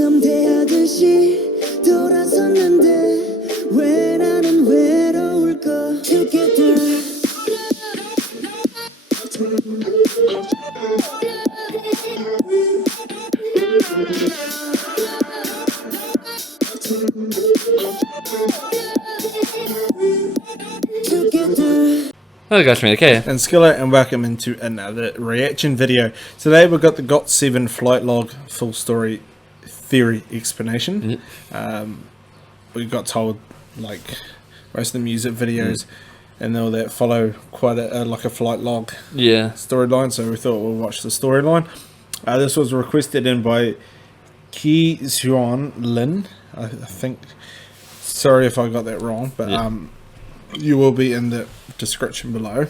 남대하듯이 돌아섰는데 왜 나는 외로울까 Together Hello guys, me okay? And Skillet, and welcome into another reaction video. Today we've got the GOT7 flight log full story theory explanation. We got told like most of the music videos and all that follow quite a like a flight log storyline, so we thought we'll watch the storyline. This was requested in by Kexuan Lin, I think. Sorry if I got that wrong, but you will be in the description below.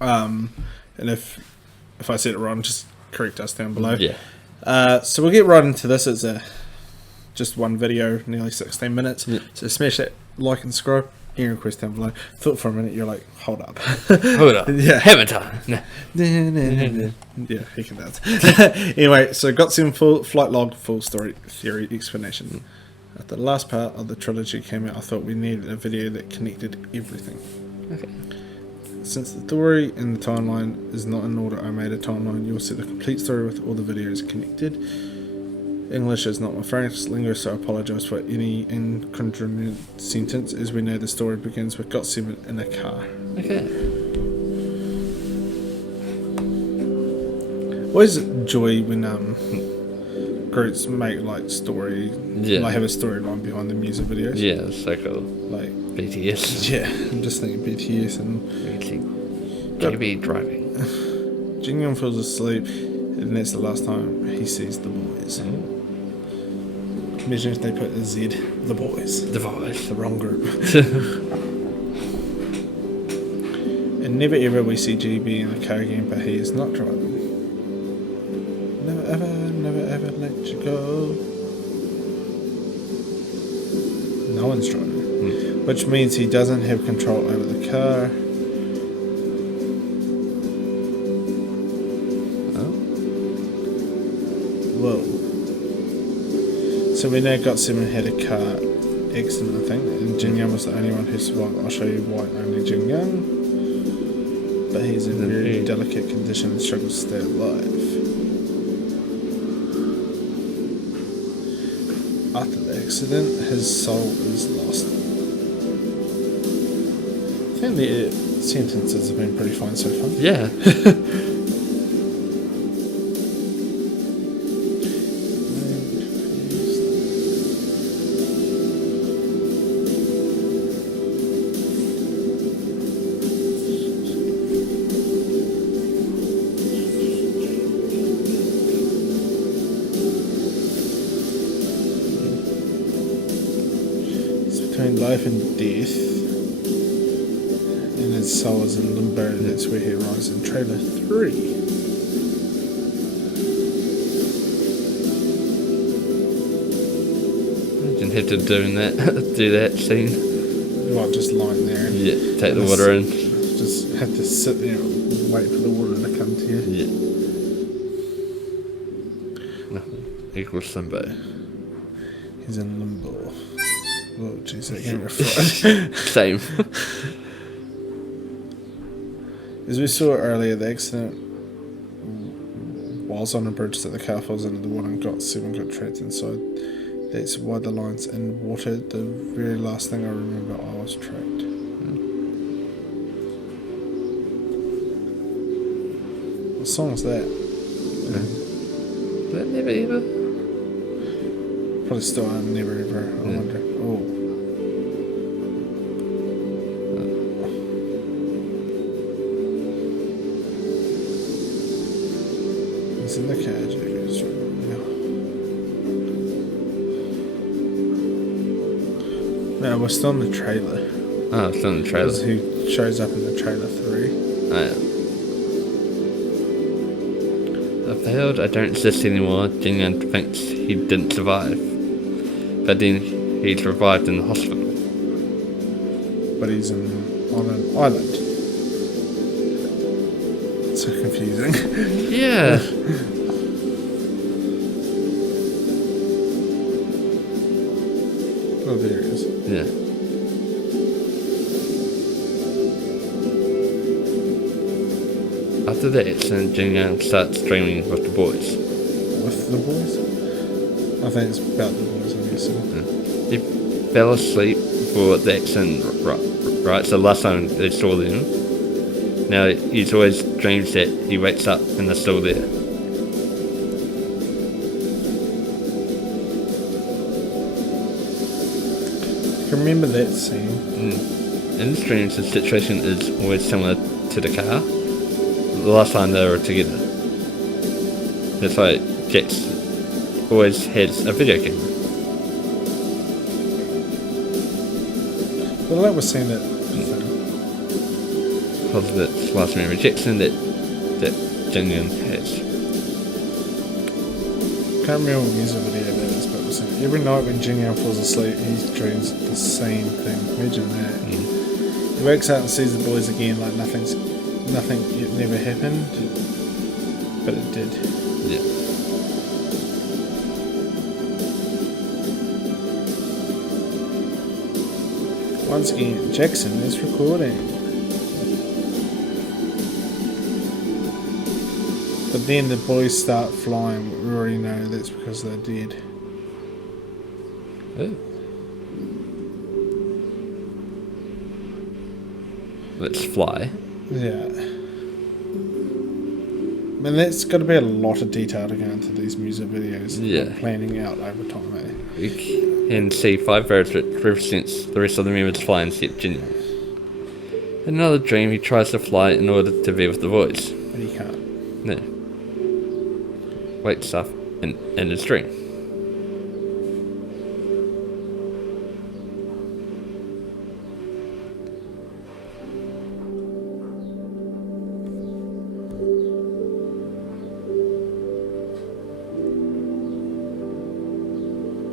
And if I said it wrong, just correct us down below. So we'll get right into this. It's just one video, nearly 16 minutes. So smash that like and subscribe. Any request down below. Thought for a minute you're like, hold up. Hold up. Hammer time. Yeah, he can dance. Anyway, so GOT7 full flight log full story theory explanation. After the last part of the trilogy came out, I thought we needed a video that connected everything. Since the story and the timeline is not in order, I made a timeline. You'll see the complete story with all the videos connected. English is not my first language, so I apologise for any incongruent sentence, as we know the story begins with GOT7 in a car. Always joy when groups make like story, like have a storyline behind the music videos. It's so cool. Like BTS. I'm just thinking BTS and Kiwi driving. Jin Young falls asleep, and that's the last time he sees the boys. Imagine if they put a Z, the boys. The wrong group. And never ever we see GB in a car again, but he is not driving. Never ever let you go. No one's driving. Which means he doesn't have control over the car. Whoa. So we now GOT7 had a car accident, I think, and Jin Young was the only one who survived. I'll show you why only Jin Young. But he's in a very delicate condition and struggles to stay alive. After the accident, his soul is lost. I think the sentences have been pretty fine so far. Between life and death, and his soul is in limbo. That's where he arrives in trailer 3. Imagine have to do that scene. Well, just lying there. And take the water in. Just have to sit there and wait for the water to come to you. Equals limbo. He's in limbo. Oh jeez, that gave me a fright. Same. As we saw earlier, the accident was on a bridge that the car falls into the water and GOT7 got trapped inside. That's why the line's in water. The very last thing I remember, I was trapped. What song is that? That Never Ever? Probably still Never Ever, I wonder. Oh. He's in the car, Jacob's right now. No, we're still in the trailer. Oh, still in the trailer. Because he shows up in the trailer 3. I failed, I don't exist anymore. Jin Young thinks he didn't survive. But then he's revived in the hospital. But he's on an island. It's so confusing. Oh, there it is. Yeah. After the accident, Jin Young starts dreaming with the boys. With the boys? I think it's about the boys, I'm guessing. He fell asleep for the accident, right? So last time they saw them. Now he's always dreams that he wakes up and they're still there. I can remember that scene. In his dreams, the situation is always similar to the car. The last time they were together. That's why Jax always has a video camera. But I like we're seeing that thing. Because of its last memory Jackson that Jin Young has. Can't remember what music video that is, but we're seeing every night when Jin Young falls asleep, he dreams the same thing. Imagine that. He wakes up and sees the boys again like nothing it never happened, but it did. Yeah. Once again, Jackson is recording. But then the boys start flying. We already know that's because they're dead. Oh. Let's fly. Yeah. I mean, that's got to be a lot of detail to go into these music videos. Yeah. Planning out over time, eh? We can see 5 birds that represents the rest of the members flying except Jin Young. In another dream, he tries to fly in order to be with the boys. But he can't. No. Wakes up in his dream.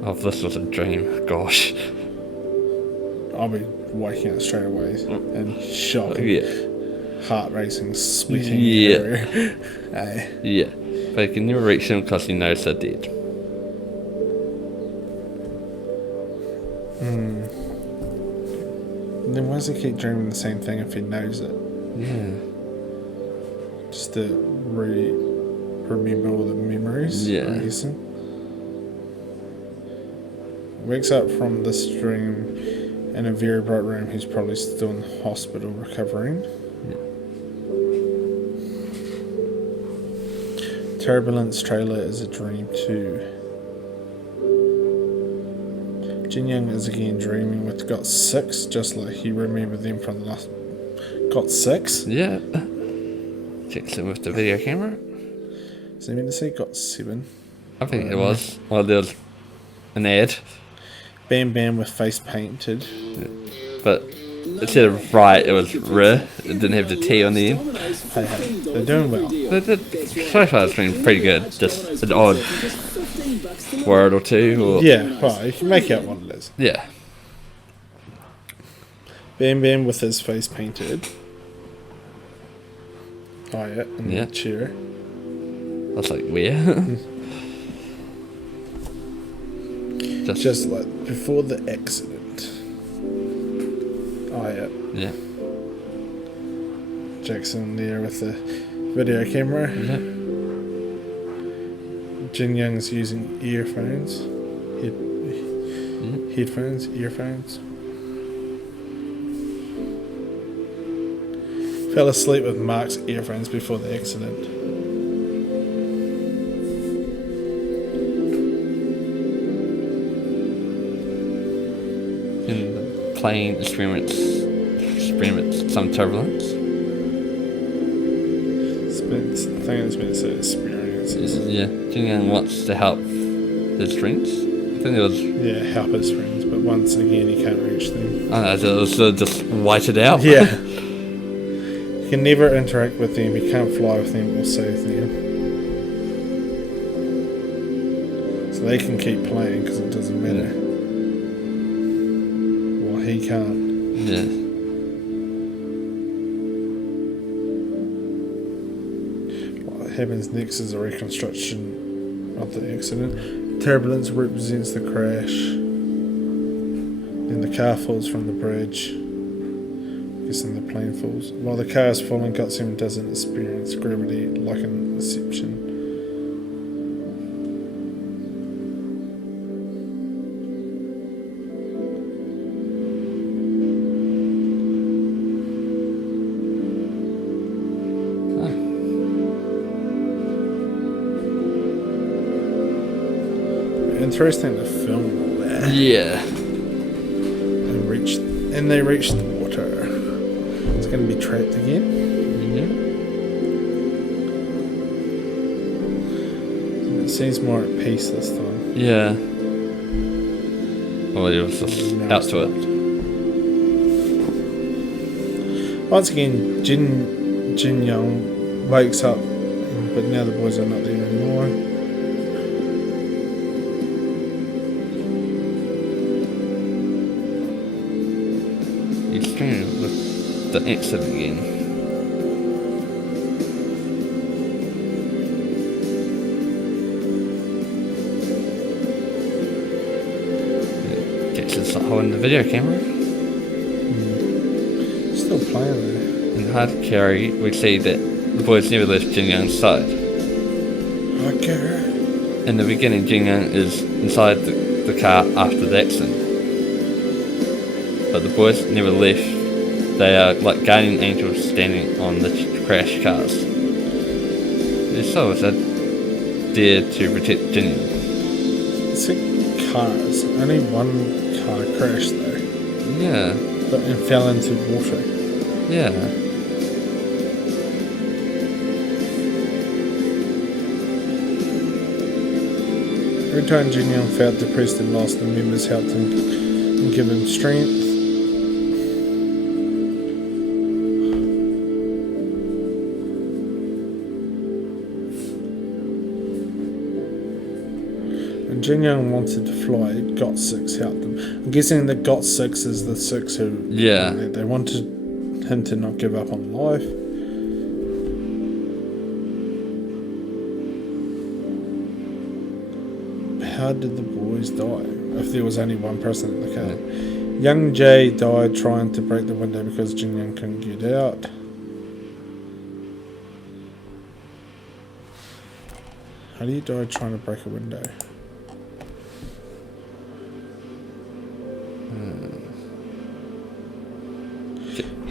Oh, if this was a dream, gosh. I'll be waking up straight away and shock. Yeah. Heart racing, sweating. Yeah. everywhere. Aye. Yeah. But he can never reach them because he knows they're dead. And then why does he keep dreaming the same thing if he knows it? Yeah. Just to remember all the memories. Yeah. I'm guessing. Wakes up from this dream in a very bright room. He's probably still in the hospital recovering. Turbulence trailer is a dream too. Jin Young is again dreaming with GOT6, just like he remembered them from the last GOT6. Yeah. Checks it with the video camera. Does he mean to say GOT7? I think it was. Well, there was an ad. Bam Bam with face painted. But instead of right, it was R. It didn't have the T on the end. Hey, hey, they're doing well. So far it's been pretty good. Just an odd word or two. Or, Yeah, well, you can make out what it is. Yeah. Bam Bam with his face painted. Oh yeah, in Yeah. the chair. I was like, where? Just like before the accident. Oh yeah. Yeah. Jackson there with the video camera. Yeah. Jin Young's using earphones. Headphones, earphones. Fell asleep with Mark's earphones before the accident. In the plane experiments some turbulence. I think it's meant to say experiences. Yeah. Jin Young wants to help his friends. I think it was. Yeah, help his friends, but once again he can't reach them. I don't know, it was just whited out. Yeah. He can never interact with them, he can't fly with them or save them. So they can keep playing because it doesn't matter. Well, he can't. Yeah. What happens next is a reconstruction of the accident. Turbulence represents the crash. Then the car falls from the bridge. Guessing the plane falls. While the car is falling, GOT7 doesn't experience gravity like in Inception. Interesting to film all that. Yeah. And they reach the water. It's going to be trapped again. Yeah. It seems more at peace this time. Yeah. Well, it was just out to it. Once again, Jin Young wakes up, but now the boys are not there anymore. He's trying with the exit again. Jackson's not holding the video camera. Still playing there. In hard carry, we see that the boys never left Jin Young's side. Okay. In the beginning, Jin Young is inside the car after the accident. But the boys never left. They are like guardian angels standing on the crashed cars. Their souls are there to protect Jin Young. 6 cars. Only one car crashed though. Yeah. And fell into water. Yeah. Every time Jin Young felt depressed and lost, the members helped him and give him strength. And Jin Young wanted to fly. GOT6 helped them. I'm guessing that GOT6 is the 6 who... Yeah. They wanted him to not give up on life. How did the boys die? If there was only one person in the car. Young Jay died trying to break the window because Jin Young couldn't get out. How do you die trying to break a window?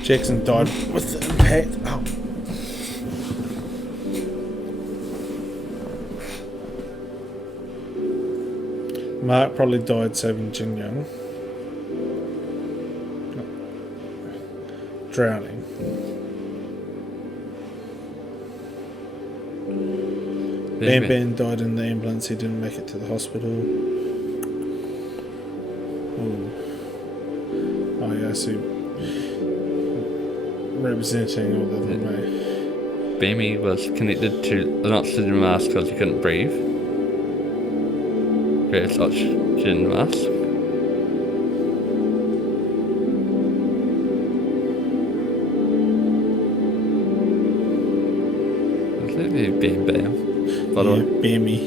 Jackson died with the impact. Oh. Mark probably died saving Jin Young. Drowning. Bam Bam died in the ambulance. He didn't make it to the hospital. Ooh. Oh yeah, I see. Representing all the way. Bammy was connected to an oxygen mask because he couldn't breathe. Greatest oxygen mask. Bam Bam. By the way, Bammy.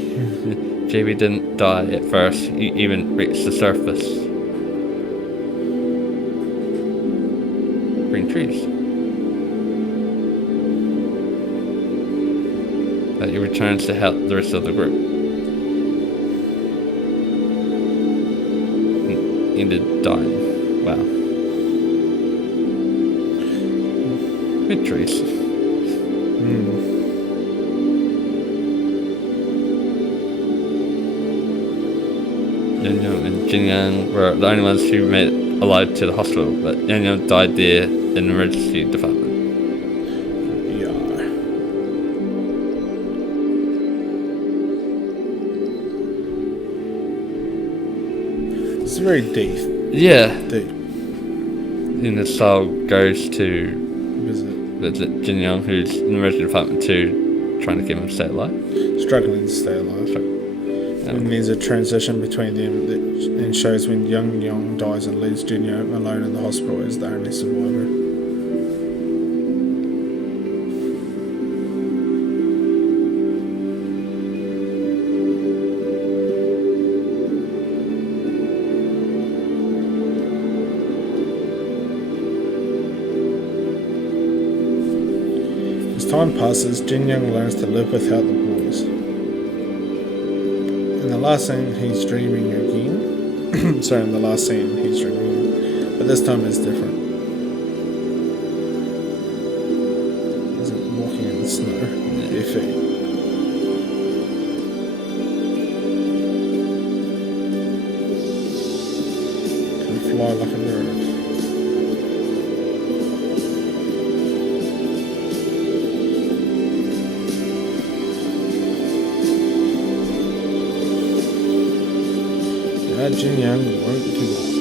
JB didn't die at first, he even reached the surface. Green trees. But he returns to help the rest of the group. And ended dying. Wow. Good trees. Yan Yang and Jin Yang were the only ones who made it alive to the hospital, but Yan Yang died there in the emergency department. Yeah. It's very deep. Yeah. Deep. And the soul goes to visit Jin Yang, who's in the emergency department too, trying to keep him stay alive. Struggling to stay alive. And there's a transition between them and shows when Young Young dies and leaves Jin Young alone in the hospital as the only survivor. time passes, Jin Young learns to live without the boys. In the last scene, he's dreaming again. Sorry, in the last scene, he's dreaming again. But this time it's different. He's walking in the snow with bare feet. Can fly like a bird. Jin Young won't do that.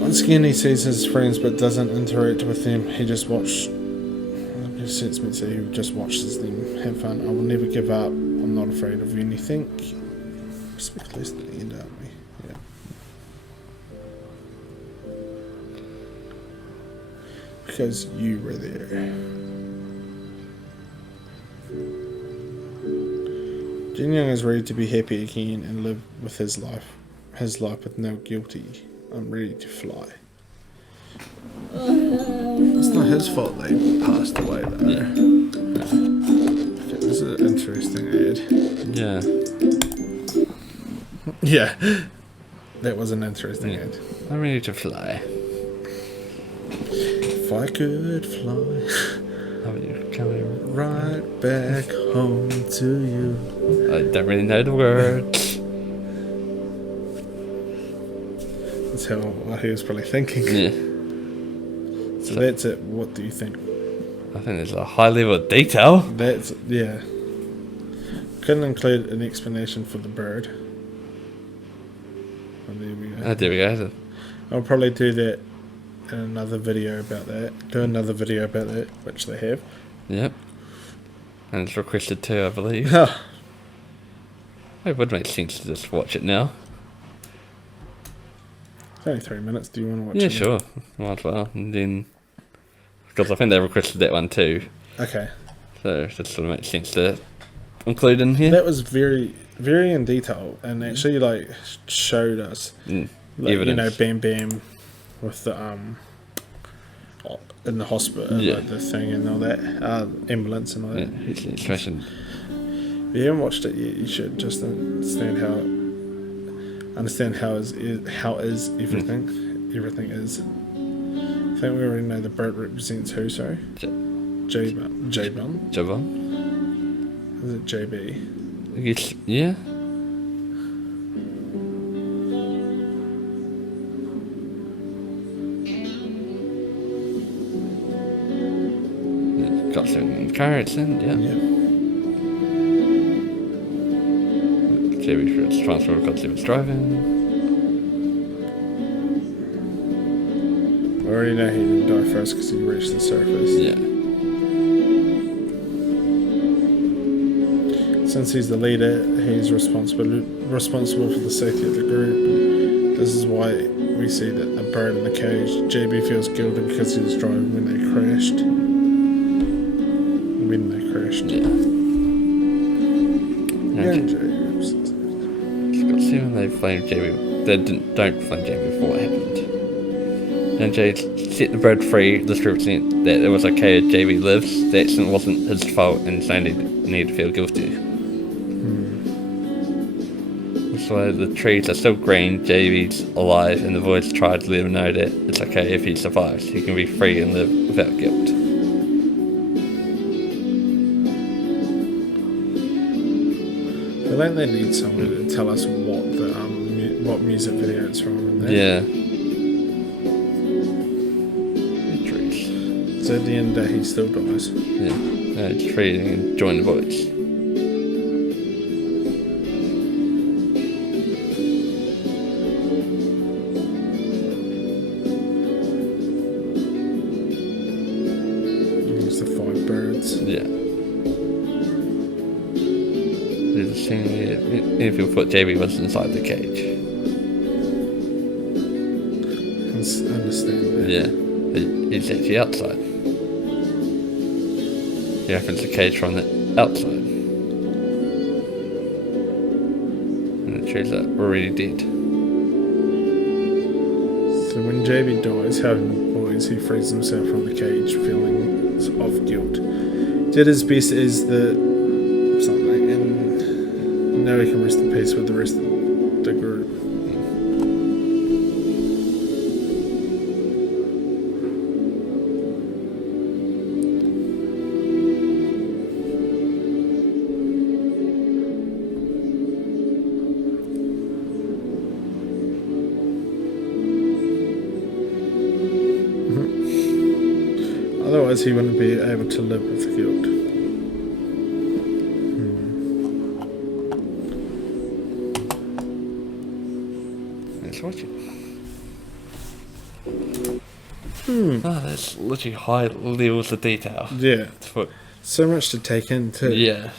Once again, he sees his friends but doesn't interact with them. He just watches. He sets me to say he just watches them have fun. I will never give up. I'm not afraid of anything. Respect close to the end, aren't we? Yeah. Because you were there. Jin Young is ready to be happy again and live with his life with no guilty. I'm ready to fly. It's not his fault they passed away though. Yeah. Okay, this is an interesting ad. Yeah. Yeah. That was an interesting ad. I'm ready to fly. If I could fly How are you coming? right back home to you. I don't really know the words. That's what he was probably thinking. Yeah. So that's it. What do you think? I think there's a high level of detail. That's, yeah. Couldn't include an explanation for the bird. Oh, there we go. Oh, there we go. I'll probably do that in another video about that. Do another video about that, which they have. Yep. And it's requested too, I believe. Oh, It would make sense to just watch it now. it's only 3 minutes. Do you want to watch Yeah, it? sure. Might as well. And then, because I think they requested that one too. Okay. So it just sort of makes sense to include in here. That was very, very in detail and actually like showed us, Mm. like, you know, Evidence. Bam Bam with the in the hospital, Yeah. like the thing and all that, ambulance and all that. Yeah, it's an expression. If you haven't watched it yet, you should just understand how is everything. Everything is. I think we already know the bird represents who. Sorry, J Bun. Jabon? Is it JB? Yes, yeah. Got some carrots in, yeah. Yeah. JB for its transport, GOT7's driving. We already know he didn't die first because he reached the surface. Yeah. Since he's the leader, he's responsible for the safety of the group. This is why we see that the bird in the cage. JB feels guilty because he was driving when they crashed. Yeah. Yeah, Okay. JB. GOT7, they blame JB. They don't blame JB for what happened. And Jay set the bird free. This represents that it was okay if JB lives. The accident wasn't his fault and so need to feel guilty. That's why the trees are still green, JB's alive, and the voice tried to let him know that it's okay if he survives. He can be free and live without guilt. I think they need someone to tell us what music video it's from. And that. Yeah. Trees. So at the end of the day, he still dies. Yeah. It's free and join the voice. It's the 5 birds. Yeah. There's a scene where if you thought JB was inside the cage. Understand that. Yeah. He's actually outside. He opens the cage from the outside. And the trees are already dead. So when JB dies, having the boys, he frees himself from the cage, feelings of guilt. Did his best as the something, and now he can rest in peace with the rest of the group. Otherwise, he wouldn't be able to live with guilt. Let's watch it. Oh, that's literally high levels of detail. Yeah, For, so much to take in too. yeah.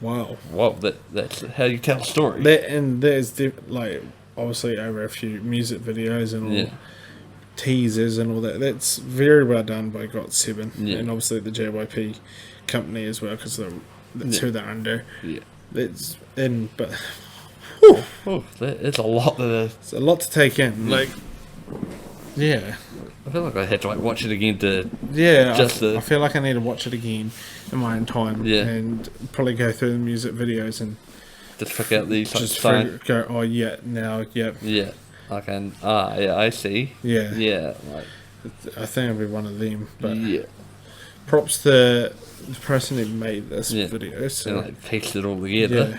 Wow. Well, that's how you tell a story. There's like obviously over a few music videos and all. Yeah. Teasers and all that. That's very well done by GOT7 Yeah. and obviously the JYP company as well because that's who they're under. Yeah. It's in, but Oh, it's a lot that it's a lot to take in. Like, yeah, I feel like I had to like watch it again to yeah. Just I feel like I need to watch it again in my own time. Yeah. And probably go through the music videos and just pick out these like just sign. go. Oh yeah, now yeah. Yeah. I can. Yeah, I see. Yeah. Yeah. Like. I think it'll be one of them. But Yeah. props to the person who made this Yeah. video. So And like pieced it all together. yeah.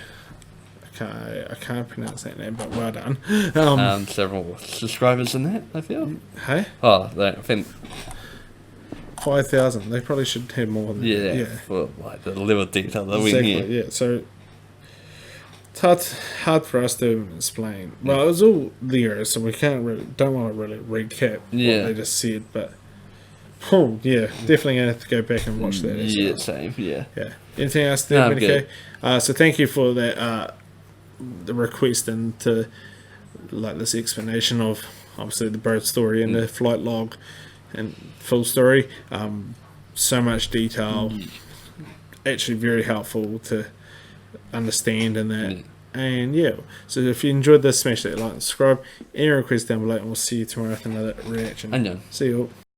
I can't pronounce that name, but well done. Several subscribers in that, I feel. Hey, Oh, I think 5,000. They probably should have more than yeah, yeah. for like the level of detail that we Exactly. need. Yeah. So it's hard for us to explain. Well, it was all there, so we don't want to really recap Yeah. what they just said. But oh yeah, definitely gonna have to go back and watch that. As Yeah, well. same. Yeah. Yeah. Anything else, No, there, I'm Benny K? So thank you for that. The request and to like this explanation of obviously the bird story and the flight log and full story. So much detail, actually very helpful to understand and that. And yeah, so if you enjoyed this, smash that like and subscribe. Any requests down below, and we'll see you tomorrow with another reaction. I know. See you all.